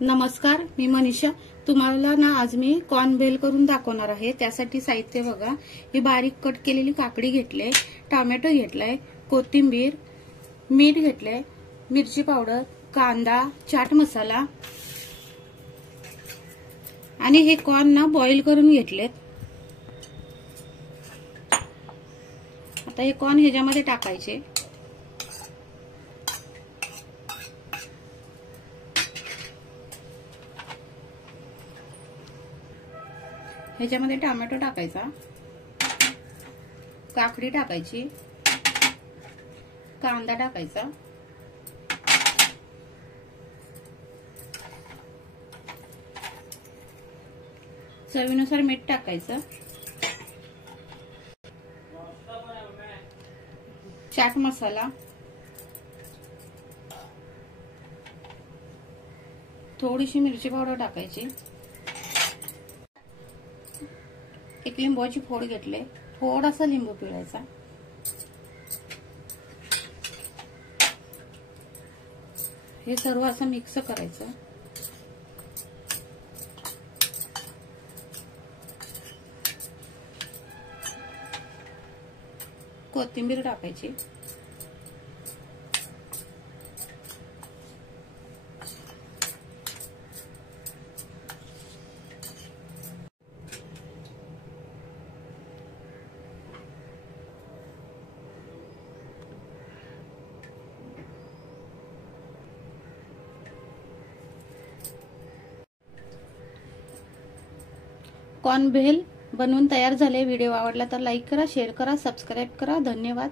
नमस्कार, मी मनीषा। तुम्हाला ना आज मी कॉर्न भेल करून दाखवणार आहे। त्यासाठी साहित्य बघा, ही बारीक कट केलेली काकडी घेतले, टोमॅटो घेतलाय, कोथिंबीर, मीठ घेतले, मिरची पावडर, कांदा, चाट मसाला आणि हे कॉर्न ना बॉईल करून घेतलेत। आता हे कॉर्न ह्याच्यामध्ये टाकायचे। ह्याच्यामध्ये टोमॅटो टाकायचा, काकडी टाकायची, कांदा टाकायचा, चवीनुसार मीठ टाकायचं, चाट मसाला, थोडीशी मिरची पावडर टाकायची, एक लिंबूची फोड घेतले, थोडासा लिंबू पिळायचा, हे सर्व असं मिक्स करायचं। कोथिंबीर टाकायची, कॉर्न भेल बनवून तयार झाले। व्हिडिओ आवडला तर लाईक करा, शेअर करा, सबस्क्राईब करा। धन्यवाद।